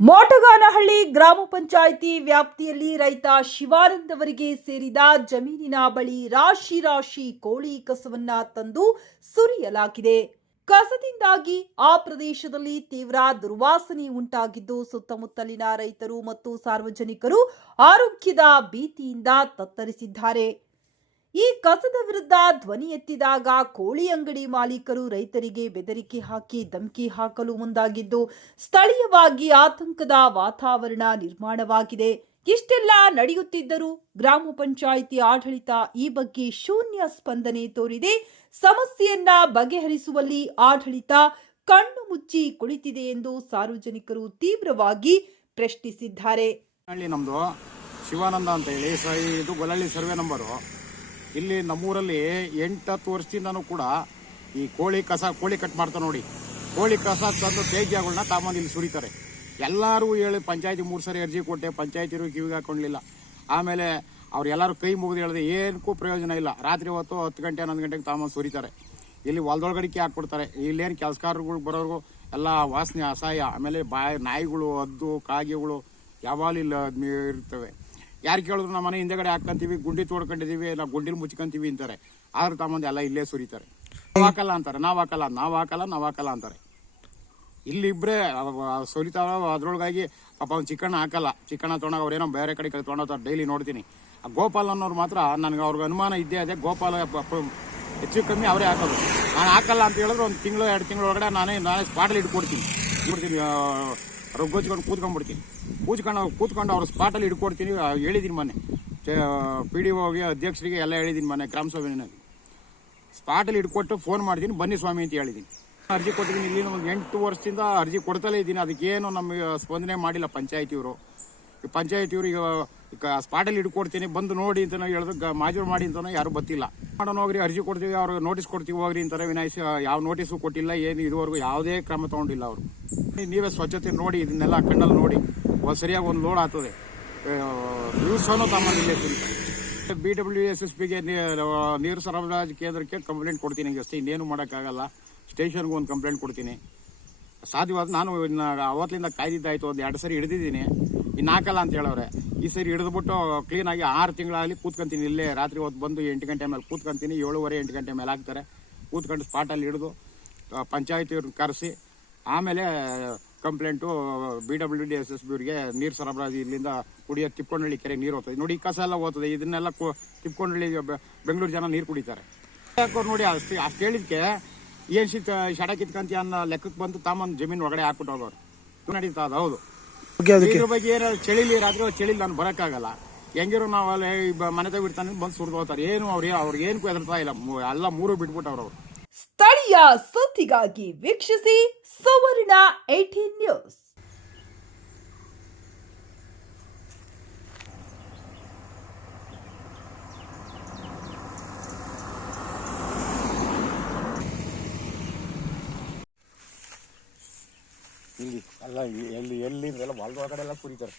ಮೋಟಗಾನಹಳ್ಳಿ ಗ್ರಾಮ ಪಂಚಾಯಿತಿ ವ್ಯಾಪ್ತಿಯಲ್ಲಿ ರೈತ ಶಿವಾನಂದ್ ಅವರಿಗೆ ಸೇರಿದ ಜಮೀನಿನ ಬಳಿ ರಾಶಿ ರಾಶಿ ಕೋಳಿ ಕಸವನ್ನ ತಂದು ಸುರಿಯಲಾಗಿದೆ. ಕಸದಿಂದಾಗಿ ಆ ಪ್ರದೇಶದಲ್ಲಿ ತೀವ್ರ ದುರ್ವಾಸನೆ ಉಂಟಾಗಿದ್ದು ಸುತ್ತಮುತ್ತಲಿನ ರೈತರು ಮತ್ತು ಸಾರ್ವಜನಿಕರು ಆರೋಗ್ಯದ ಭೀತಿಯಿಂದ ತತ್ತರಿಸಿದ್ದಾರೆ. ಈ ಕಸದ ವಿರುದ್ಧ ಧ್ವನಿ ಎತ್ತಿದಾಗ ಕೋಳಿ ಅಂಗಡಿ ಮಾಲೀಕರು ರೈತರಿಗೆ ಬೆದರಿಕೆ ಹಾಕಿ ಧಮಕಿ ಹಾಕಲು ಮುಂದಾಗಿದ್ದು, ಸ್ಥಳೀಯವಾಗಿ ಆತಂಕದ ವಾತಾವರಣ ನಿರ್ಮಾಣವಾಗಿದೆ. ಇಷ್ಟೆಲ್ಲ ನಡೆಯುತ್ತಿದ್ದರೂ ಗ್ರಾಮ ಪಂಚಾಯಿತಿ ಆಡಳಿತ ಈ ಬಗ್ಗೆ ಶೂನ್ಯ ಸ್ಪಂದನೆ ತೋರಿದೆ. ಸಮಸ್ಯೆಯನ್ನ ಬಗೆಹರಿಸುವಲ್ಲಿ ಆಡಳಿತ ಕಣ್ಣು ಮುಚ್ಚಿ ಕುಳಿತಿದೆ ಎಂದು ಸಾರ್ವಜನಿಕರು ತೀವ್ರವಾಗಿ ಪ್ರಶ್ನಿಸಿದ್ದಾರೆ. ಶಿವಾನಂದ ಅಂತ ಹೇಳಿ ಇದು ಗೊಲಳ್ಳಿ ಸರ್ವೆ ನಂಬರು ಇಲ್ಲಿ ನಮ್ಮೂರಲ್ಲಿ ಎಂಟತ್ತು ವರ್ಷದಿಂದನೂ ಕೂಡ ಈ ಕೋಳಿ ಕಸ, ಕೋಳಿ ಕಟ್ ಮಾಡ್ತಾರೆ ನೋಡಿ. ಕೋಳಿ ಕಸ ತಂದು ತೇಜ್ಯಗಳನ್ನ ತಾಮಂದು ಇಲ್ಲಿ ಸುರಿತಾರೆ. ಎಲ್ಲರೂ ಹೇಳಿ ಪಂಚಾಯತಿ ಮೂರು ಸರಿ ಅರ್ಜಿ ಕೊಟ್ಟೆ ಪಂಚಾಯತಿರು ಕಿವಿಗೆ ಹಾಕೊಂಡಿಲ್ಲ. ಆಮೇಲೆ ಅವ್ರು ಎಲ್ಲರೂ ಕೈ ಮುಗಿದು ಹೇಳಿದೆ ಏನಕ್ಕೂ ಪ್ರಯೋಜನ ಇಲ್ಲ. ರಾತ್ರಿ ಹೊತ್ತು ಹತ್ತು ಗಂಟೆ, ಹನ್ನೊಂದು ಗಂಟೆಗೆ ತಾಮಂದು ಸುರಿತಾರೆ. ಇಲ್ಲಿ ಹೊಲ್ದೊಳಗಡಿಕೆ ಹಾಕ್ಬಿಡ್ತಾರೆ. ಇಲ್ಲೇನು ಕೆಲಸಗಾರಗಳು ಬರೋರ್ಗು ಎಲ್ಲ ವಾಸನೆ, ಅಸಹಾಯ. ಆಮೇಲೆ ಬಾಯಿ, ನಾಯಿಗಳು, ಹದ್ದು, ಕಾಗೆಗಳು ಯಾವಾಗಲೂ ಇರ್ತವೆ. ಯಾರು ಕೇಳಿದ್ರು ನಮ್ಮ ಮನೆ ಹಿಂದೆಗಡೆ ಹಾಕೊಂತೀವಿ ಗುಂಡಿ ತೋಡ್ಕೊಂಡಿದೀವಿ ನಾವು ಗುಂಡಿಲಿ ಮುಚ್ಕೊಂತೀವಿ ಅಂತಾರೆ. ಆದ್ರೆ ತಮ್ಮಂದು ಎಲ್ಲ ಇಲ್ಲೇ ಸುರಿತಾರೆ. ನಾವು ಹಾಕಲ್ಲ ಅಂತಾರೆ, ನಾವು ಹಾಕಲ್ಲ ನಾವು ಹಾಕಲ್ಲ ನಾವು ಹಾಕಲ್ಲ ಅಂತಾರೆ. ಇಲ್ಲಿ ಇಬ್ಬರೇ ಸುರಿತಾವ ಅದ್ರೊಳಗಾಗಿ ಪಾಪ ಅವ್ನು ಚಿಕನ್ ಹಾಕಲ್ಲ. ಚಿಕನ್ ತೊಗೊಂಡಾಗ ಅವ್ರೇನೋ ಬೇರೆ ಕಡೆ ಕಡೆ ತೊಗೊಂಡೋಗ್ತಾರೆ ಡೈಲಿ ನೋಡ್ತೀನಿ. ಆ ಗೋಪಾಲ್ ಅನ್ನೋರು ಮಾತ್ರ ನನಗೆ ಅವ್ರಿಗೆ ಅನುಮಾನ ಇದ್ದೇ ಅದೇ, ಗೋಪಾಲ ಹೆಚ್ಚು ಕಮ್ಮಿ ಅವರೇ ಹಾಕೋದು. ನಾನು ಹಾಕಲ್ಲ ಅಂತ ಹೇಳಿದ್ರೆ ಒಂದು ತಿಂಗಳು, ಎರಡು ತಿಂಗಳು ಒಳಗಡೆ ನಾನೇ ನಾನೇ ಸ್ಪಾಟಲ್ಲಿ ಇಟ್ಕೊಡ್ತೀನಿ. ಇಟ್ಬಿಡ್ತೀನಿ ರೊಗ್ಗೋಚ್ಕೊಂಡು ಕೂತ್ಕೊಂಡ್ಬಿಡ್ತೀನಿ. ಕೂತ್ಕೊಂಡು ಅವ್ರು ಕೂತ್ಕೊಂಡು ಅವ್ರ ಸ್ಪಾಟಲ್ಲಿ ಇಟ್ಕೊಡ್ತೀನಿ ಆ, ಹೇಳಿದ್ದೀನಿ ಮೊನ್ನೆ. ಪಿ ಡಿ ಒಗೆ ಅಧ್ಯಕ್ಷರಿಗೆ ಎಲ್ಲ ಹೇಳಿದ್ದೀನಿ ಮೊನ್ನೆ ಗ್ರಾಮ ಸ್ಪಾಟಲ್ಲಿ ಇಟ್ಕೊಟ್ಟು ಫೋನ್ ಮಾಡ್ತೀನಿ. ಬನ್ನಿ ಸ್ವಾಮಿ ಅಂತ ಹೇಳಿದ್ದೀನಿ ಅರ್ಜಿ ಕೊಟ್ಟಿದ್ದೀನಿ. ಇಲ್ಲಿ ಒಂದು ಎಂಟು ವರ್ಷದಿಂದ ಅರ್ಜಿ ಕೊಡ್ತಲೇ ಇದ್ದೀನಿ. ಅದಕ್ಕೇನು ನಮಗೆ ಸ್ಪಂದನೆ ಮಾಡಿಲ್ಲ ಪಂಚಾಯತಿಯವರು. ಈಗ ಈಗ ಸ್ಪಾಟಲ್ಲಿ ಇಟ್ಕೊಡ್ತೀನಿ ಬಂದು ನೋಡಿ ಅಂತ ಹೇಳಿದ್ರು ಮಾಜೂರು ಮಾಡಿ ಅಂತ ಯಾರು ಗೊತ್ತಿಲ್ಲ. ಮಾಡೋಣ ಹೋಗ್ರಿ, ಅರ್ಜಿ ಕೊಡ್ತೀವಿ ಅವ್ರಿಗೆ ನೋಟಿಸ್ ಕೊಡ್ತೀವಿ, ಹೋಗ್ರಿ ಅಂತಾರೆ ವಿನಾಯಿಸ ಯಾವ ನೋಟಿಸು ಕೊಟ್ಟಿಲ್ಲ, ಏನು ಇದುವರೆಗೂ ಯಾವುದೇ ಕ್ರಮ ತಗೊಂಡಿಲ್ಲ ಅವರು. ನೀವೇ ಸ್ವಚ್ಛತೆ ನೋಡಿ, ಇದನ್ನೆಲ್ಲ ಕಣ್ಣಲ್ಲಿ ನೋಡಿ ಒಂದು ಸರಿಯಾಗಿ ಒಂದು ಲೋಡ್ ಆಗ್ತದೆ. ದಿವಸನೂ ತಮ್ಮಲ್ಲಿ ಬಿ ಡಬ್ಲ್ಯೂ ಎಸ್ ಎಸ್ ಪಿಗೆ ನೀರು ಸರಬರಾಜು ಕೇಂದ್ರಕ್ಕೆ ಕಂಪ್ಲೇಂಟ್ ಕೊಡ್ತೀನಿ ಅಷ್ಟೇ, ಇನ್ನೇನು ಮಾಡೋಕ್ಕಾಗಲ್ಲ. ಸ್ಟೇಷನ್ಗೆ ಒಂದು ಕಂಪ್ಲೇಂಟ್ ಕೊಡ್ತೀನಿ. ಸಾಧ್ಯವಾದ ನಾನು ಅವತ್ತಿಂದ ಕಾಯ್ದಿದ್ದಾಯಿತು, ಒಂದು ಎರಡು ಸರಿ ಹಿಡಿದಿದ್ದೀನಿ. ಇನ್ನು ಹಾಕಲ್ಲ ಅಂತ ಹೇಳವ್ರೆ. ಈ ಸರಿ ಹಿಡಿದ್ಬಿಟ್ಟು ಕ್ಲೀನಾಗಿ ಆರು ತಿಂಗಳಾಗಲಿ ಕೂತ್ಕೊಂತೀನಿ. ಇಲ್ಲೇ ರಾತ್ರಿ ಹೊತ್ತು ಬಂದು ಎಂಟು ಗಂಟೆ ಮೇಲೆ ಕೂತ್ಕೊಂತೀನಿ. ಏಳುವರೆ, ಎಂಟು ಗಂಟೆ ಮೇಲೆ ಹಾಕ್ತಾರೆ ಕೂತ್ಕೊಂಡು ಸ್ಪಾಟಲ್ಲಿ ಹಿಡಿದು ಪಂಚಾಯತಿಯವ್ರನ್ನ ಕರೆಸಿ, ಆಮೇಲೆ complaint B W D S S B ಅವರಿಗೆ ನೀರು ಸರಬರಾಜು ಇಲ್ಲಿಂದ ಕುಡಿಯೋ ತಿಪ್ಕೊಂಡಳ್ಳಿ ಕೆರೆಗೆ ನೀರು ಹೋಗ್ತದೆ. ನೋಡಿ ಕಸ ಎಲ್ಲ ಹೋಗ್ತದೆ. ಇದನ್ನೆಲ್ಲ ಕು- ತಿಪ್ಕೊಂಡಳ್ಳಿ ಬೆಂಗಳೂರು ಜನ ನೀರು ಕುಡಿತಾರೆ. ನೋಡಿ ಅಷ್ಟು ಅಷ್ಟು ಹೇಳಿದ್ಕೆ, ಏನು ಶಿತ್ ಶಡ ಕಿತ್ಕಂತಿ ಅನ್ನೋ ಲೆಕ್ಕಕ್ಕೆ ಬಂದು ತಾಮನ್ ಜಮೀನು ಒಳಗಡೆ ಹಾಕ್ಬಿಟ್ಟು ಹೋಗೋರು ನಡೀತಾ ಅದು, ಹೌದು. ಇದ್ರ ಬಗ್ಗೆ ಏನೋ ಚಳಿಲಿ ರಾತ್ರಿ ಚಳಿ ಚಳಿಲಿ ನಾನು ಬರೋಕ್ಕಾಗಲ್ಲ. ಹೆಂಗಿರೋ ನಾವು ಅಲ್ಲಿ ಮನೆ ತಗ ಬಿಡ್ತಾನೆ ಬಂದು ಸುರಿದು ಹೋಗ್ತಾರೆ ಏನು ಅವ್ರಿಗೆ ಅವ್ರಿಗೆ ಏನು ಹೆದರ್ತಾ ಇಲ್ಲ. ಮೂ- ಎಲ್ಲ ಮೂರು ಬಿಟ್ಬಿಟ್ಟವ್ರು ಅವ್ರವ್ರು ಸ್ಥಳೀಯ ಸುದ್ದಿಗಾಗಿ ವೀಕ್ಷಿಸಿ ಸುವರ್ಣ ಏಟೀನ್ ನ್ಯೂಸ್. ಇಲ್ಲಿ ಅಲ್ಲ ಇಲ್ಲಿ ಎಲ್ಲಿ ಎಲ್ಲಿ ಎಲ್ಲ ಹೊಲದ ಒಳಗಡೆ ಎಲ್ಲ ಕುರಿತಾರೆ